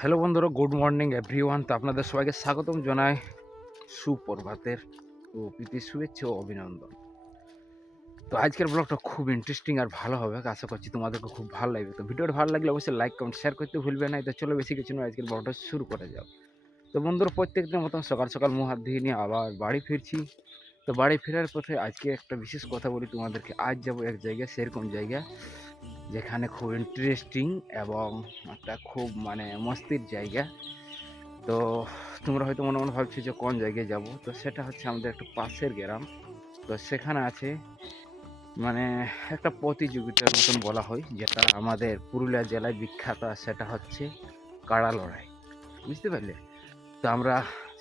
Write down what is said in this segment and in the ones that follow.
Hello বন্ধুরা, good morning everyone. তো আপনাদের সবাইকে স্বাগতম জানাই সুপ্রভাতের ও প্রীতি শুভেচ্ছা ও অভিনন্দন। তো আজকের ব্লগটা খুব ইন্টারেস্টিং আর ভালো হবে, আশা করছি তোমাদেরকে খুব ভালো লাগবে। তো ভিডিওটা ভালো লাগলে অবশ্যই লাইক কমেন্ট শেয়ার করতে ভুলবে না। তো চলো বেশি কিছু নয়, আজকের ব্লগটা শুরু করা যাও। তো বন্ধুরা, প্রত্যেকদিনের মতন সকাল সকাল মুখ হাত ধুয়ে নিয়ে আবার বাড়ি ফিরছি। তো বাড়ি ফেরার পথে আজকে একটা বিশেষ কথা বলি তোমাদেরকে। আজ যাবো এক জায়গায়, সেরকম জায়গা যেখানে খুব ইন্টারেস্টিং এবং একটা খুব মস্তির জায়গা। তো তোমরা হয়তো মনে মনে ভাবছো যে কোন জায়গায় যাব। তো সেটা হচ্ছে আমাদের একটা পাশের গ্রাম। তো সেখানে আছে মানে একটা প্রতিযোগিতার মতন বলা হয়, যেটা আমাদের পুরুলিয়া জেলায় বিখ্যাত। আর সেটা হচ্ছে কাড়া লড়াই, বুঝতে পারলে? তো আমরা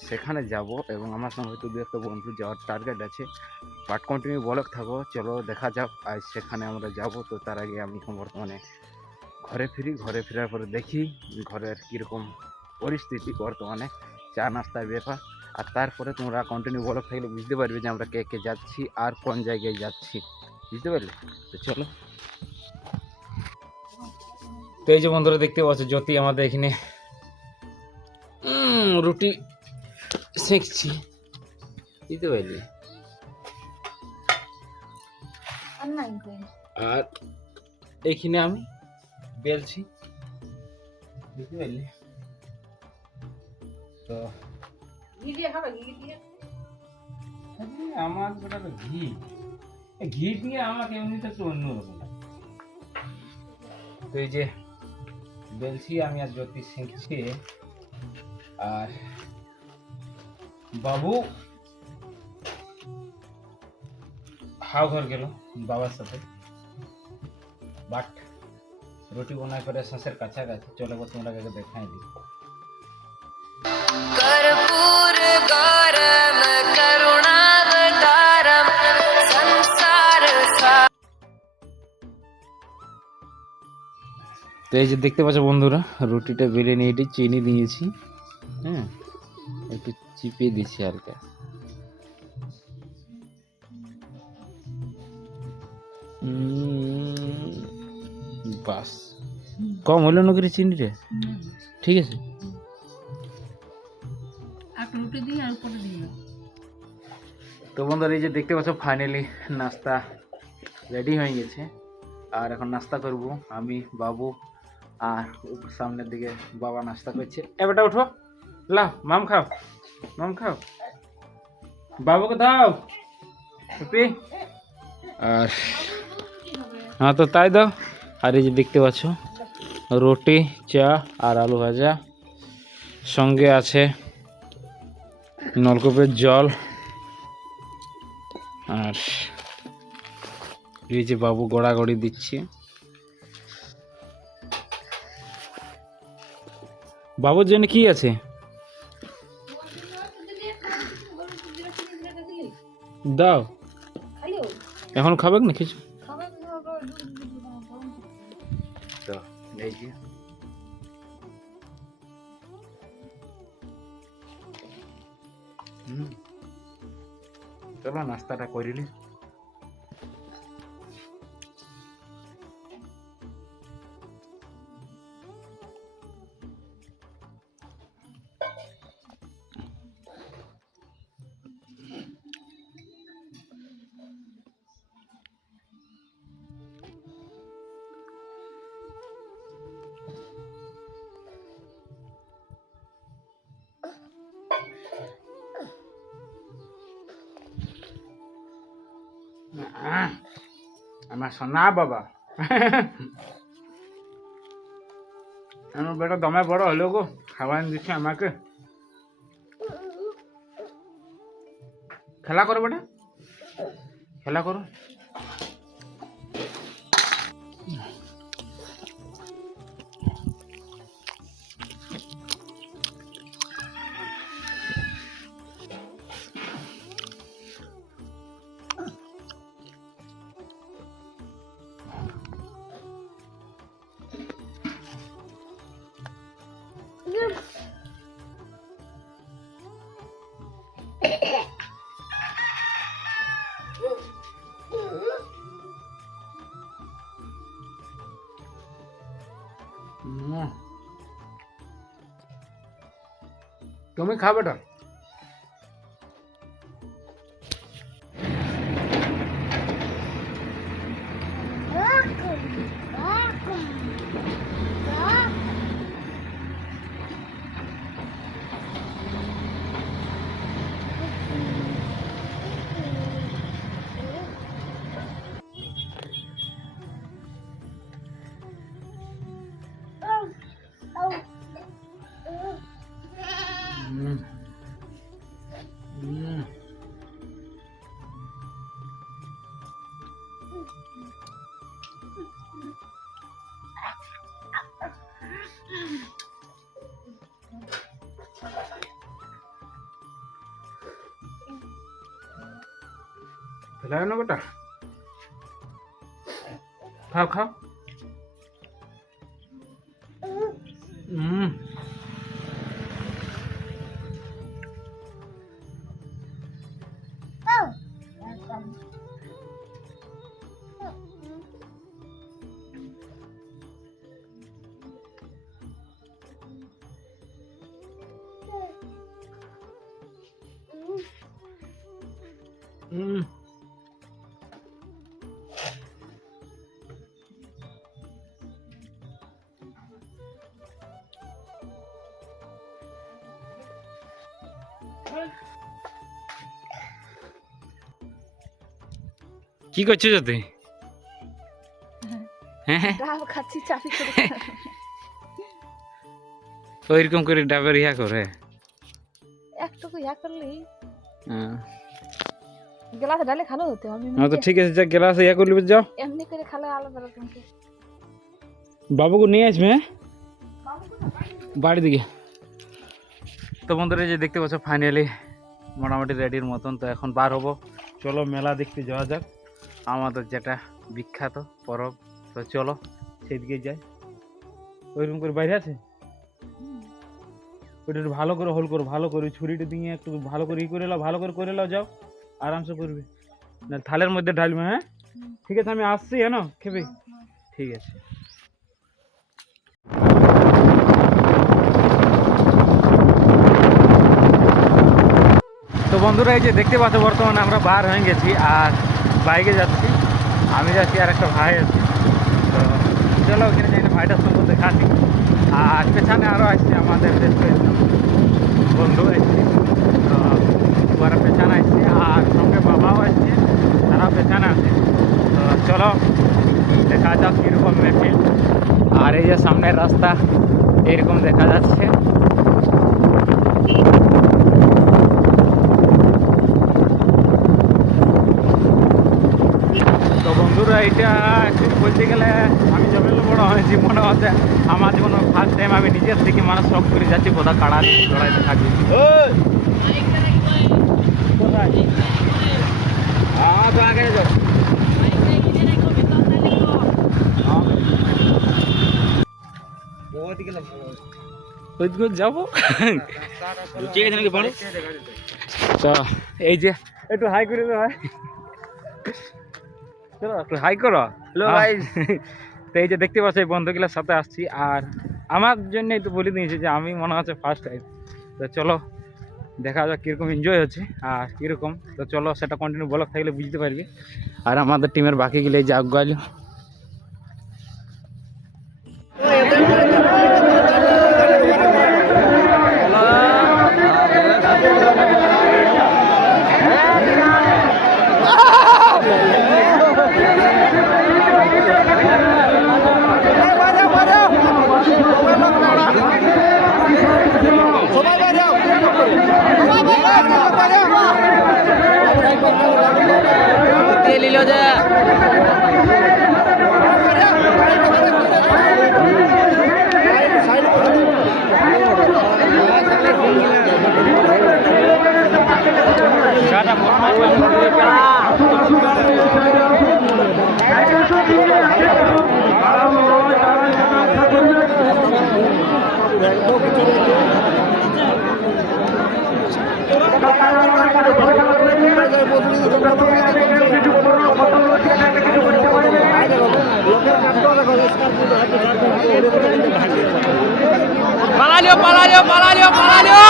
সেখানে যাব এবং আমার সঙ্গে হয়তো দু একটা বন্ধু যাওয়ার টার্গেট আছে। বাট কন্টিনিউ ব্লগ থাকো, চলো দেখা যাক আজ সেখানে আমরা যাব। তো তার আগে আমি এখন বর্তমানে ঘরে ফিরি। ঘরে ফেরার পরে দেখি ঘরের কীরকম পরিস্থিতি বর্তমানে, চা নাস্তার ব্যাপার। আর তারপরে তোমরা কন্টিনিউ ব্লগ থাকলে বুঝতে পারবে যে আমরা কে কে যাচ্ছি আর কোন জায়গায় যাচ্ছি, বুঝতে পারলে? তো চলো। তো এই যে বন্ধুরা দেখতে পাচ্ছ, জ্যোতি আমাদের এখানে রুটি সেঁকছি, বুঝতে পারলে? আর এইখানে আমি বেলছি, বুঝতে পারলি? তো আমার গোটা ঘি ঘি দিয়ে আমাকে এমনিতে একটু অন্যরকম। তো এই যে বেলছি আমি আর জ্যোতি শিখছি। আর বাবু হাও ঘর গেল বাবার সাথে, বাট রুটি বনাই করে শেষের কাছাকাছি। চলে তোমরা দেখাই দিই। कर्पूर गौरम करुणावतारम संसार सार। তো এই যে দেখতে পাচ্ছ বন্ধুরা, রুটিটা বেলে নিয়ে এটি চিনি দিয়েছি, হ্যাঁ, একটু চিপে দিয়েছি হালকা। বাস কম হইল নগরী চিনিটা, ঠিক আছে। তো বন্ধুরা, এই যে দেখতে পাচ্ছ ফাইনালি নাস্তা রেডি হয়ে গেছে। আর এখন নাস্তা করব আমি, বাবু, আর সামনের দিকে বাবা নাস্তা করছে। এবারটা উঠো, লাও মাম খাও, মাম খাও, বাবুকে দাও। আর হ্যাঁ, তো তাই দাও। আর এই যে দেখতে পাচ্ছ রুটি, চা আর আলু ভাজা, সঙ্গে আছে নলকূপের জল। আর এই যে বাবু গড়াগড়ি দিচ্ছে। বাবুর জন্য কি আছে? দাও, এখন খাবে না কিছু? চলো নাস্তাটা করিলি। আমার সোনা বাবা, আমার বেটা দমে বড় হলো গো, খাবার দিচ্ছে আমাকে। খেলা করো বেটা, খেলা করো। তুমি খা বেটা। খেলায় না বেটা, খাও খাও। কি করছিস তুই? ডাব খাচ্ছি চাপি করে। ওইরকম করে ডাবের ইয়া করে একটুকু ইয়া করলেই গ্লাসে ডালে খালো হতে হবে। হ্যাঁ তো ঠিক আছে, যা গ্লাসে ইয়া করলি যাও। এমনি করে খালে আলাদা রকম। বাবুকে নিয়ে আসবে বাড়ি দিকে। তো বন্ধুরা যে দেখতে পাচ্ছ ফাইনালি মোটামুটি রেডির মতন। তো এখন বার হবো, চলো মেলা দেখতে যাওয়া যাক, আমাদের যেটা বিখ্যাত পরব। তো চলো সেদিকে যাই। ওইরকম করে বাইরে আছে ওইটা একটু ভালো করে হোল করো, ভালো করে ছুরিটা দিয়ে একটু ভালো করে ই করে নাও, ভালো করে নাও, যাও আরামসে করবে না, থালের মধ্যে ঢালবে। হ্যাঁ ঠিক আছে, আমি আসছি। হ্যাঁ খেবে, ঠিক আছে। তো বন্ধুরা এই যে দেখতে পাচ্ছ বর্তমানে আমরা বার হয়ে গেছি আর বাইকে যাচ্ছি। আমি যাচ্ছি আর একটা ভাই আছে। তো চলো ওখানে যাই, ভাইটার সঙ্গে দেখাচ্ছি। আর পেছনে আরও আসছে আমাদের দেশের বন্ধু আসছে। তো ওরা পেছনে আসছে আর সঙ্গে বাবাও আসছে, তারা পেছনে আছে। তো চলো দেখা যাক কীরকম মেহফিল। আর এই যে সামনের রাস্তা এরকম দেখা যাচ্ছে। তো বন্ধুরা এটা বলতে গেলে আমি যবে বড় হয়েছি মনে হচ্ছে আমার জীবনে ফার্স্ট টাইম আমি নিজের থেকে মানে শখ করে যাচ্ছি কোথাও কাড়া লড়াইতে থাকি। কোথায়? তো আগে যাও। যাবো তো এই যে একটু হাই করে দেওয়া হয়। চলো একটু হাই করো। হ্যালো ভাই। তো এই যে দেখতে পাচ্ছ এই বন্ধুগুলোর সাথে আসছি আর আমার জন্যই তো বলে দিয়েছি যে আমি মনে হচ্ছে ফার্স্ট টাইম। তো চলো দেখা যাক কীরকম এনজয় হচ্ছে আর কীরকম। তো চলো সেটা কন্টিনিউ ব্লগ থাকলে বুঝতে পারবি। আর আমাদের টিমের বাকিগুলো এই যে আগাল। Palalio, palalio, palalio, palalio.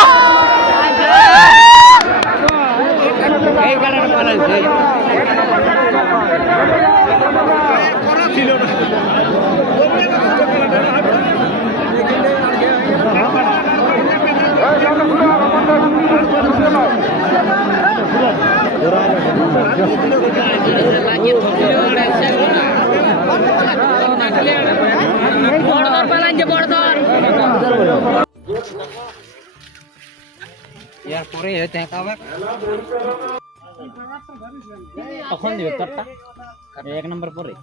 এরপরে হইতে হবে তখন দিবে চারটা 1 নম্বর পরে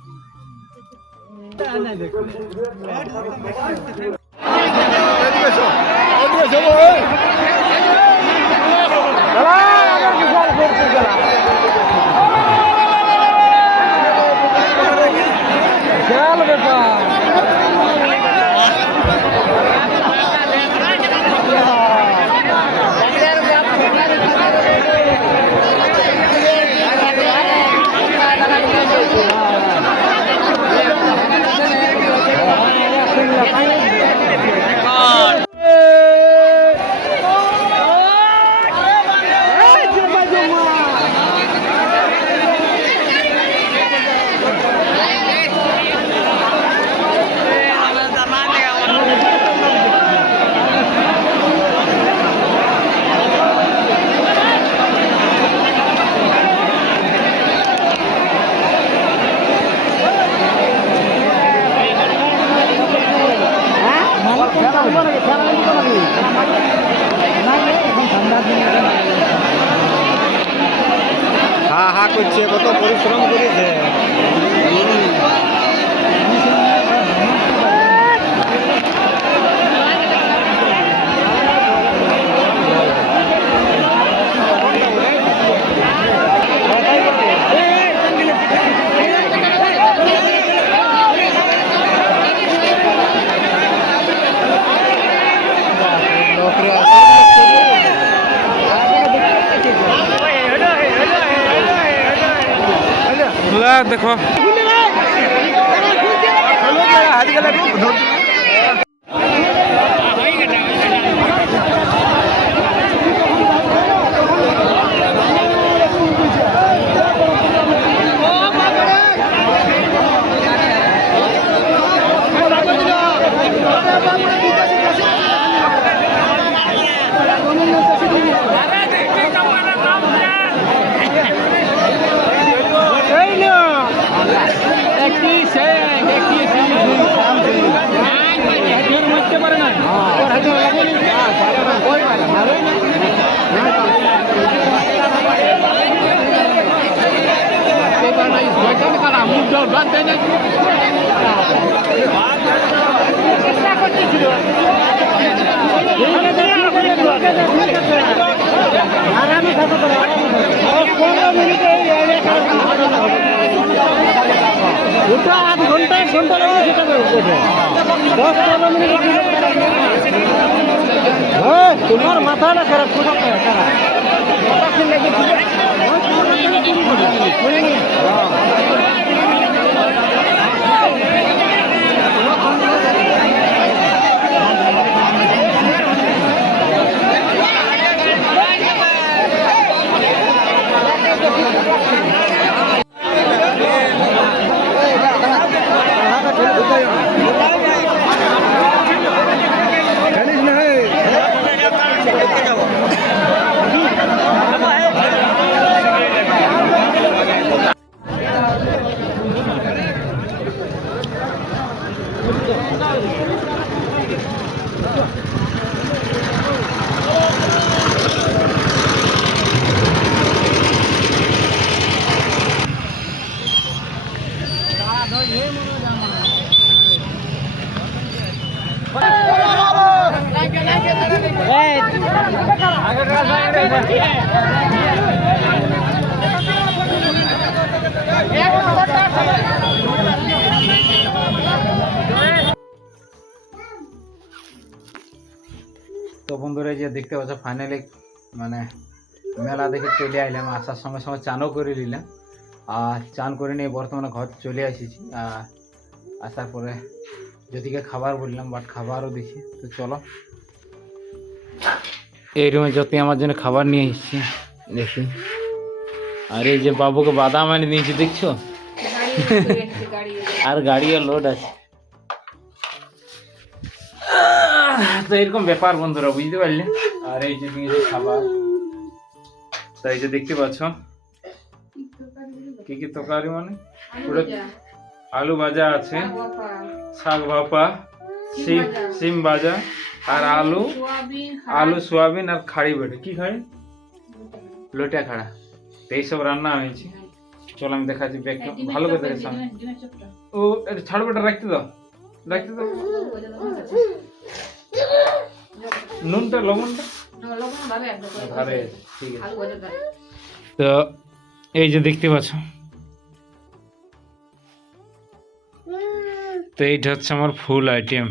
হা হা করছে কত পরিশ্রম করেছে দেখো ওটা আধ ঘন্টা 1 ঘন্টা লাগে সেটা 10-15 মিনিট হ্যাঁ তোমার মাথাটা খারাপ করে খারাপ তো বন্ধুরা এই যে দেখতে পাচ্ছ ফাইনালি মানে মেলা দেখে চলে আইলাম, আসার সঙ্গে সঙ্গে চানও করে নিলাম, আর চান করে নিয়ে বর্তমানে ঘর চলে এসেছি। আর আসার পরে যদিকে খাবার বললাম, বাট খাবারও দিছি। তো চলো এই রুমে যতই আমার জন্য খাবার নিয়ে এসেছি, দেখি আর এই যে বাবুকে বাদাম এনে দিয়েছি দেখছো, আর গাড়িও লোড আছে। তো এরকম ব্যাপার বন্ধুরা, বুঝতে পারলে। আর এই যে দিয়েছে খাবার, তো এই যে দেখতে পাচ্ছ কি কি তরকারি, মানে পুরো আলু ভাজা আছে, শাক ভাপা, সিম ভাজা, আর আলু সোয়াবিন আর খাড়ি বেটে, কি খাড়ি, লোটা খাড়া। তো এইসব রান্না হয়েছে। চলো আমি দেখাচ্ছি ব্যাগটা ভালো করে দেখে সামনে। ও এটা ছাড় বেটা, রাখতে দাও, রাখতে দাও। নুনটা লবণটা ধারে আছে, ঠিক আছে। তো এই যে দেখতে পাচ্ছ, তো এইটা হচ্ছে আমার ফুল আইটেম।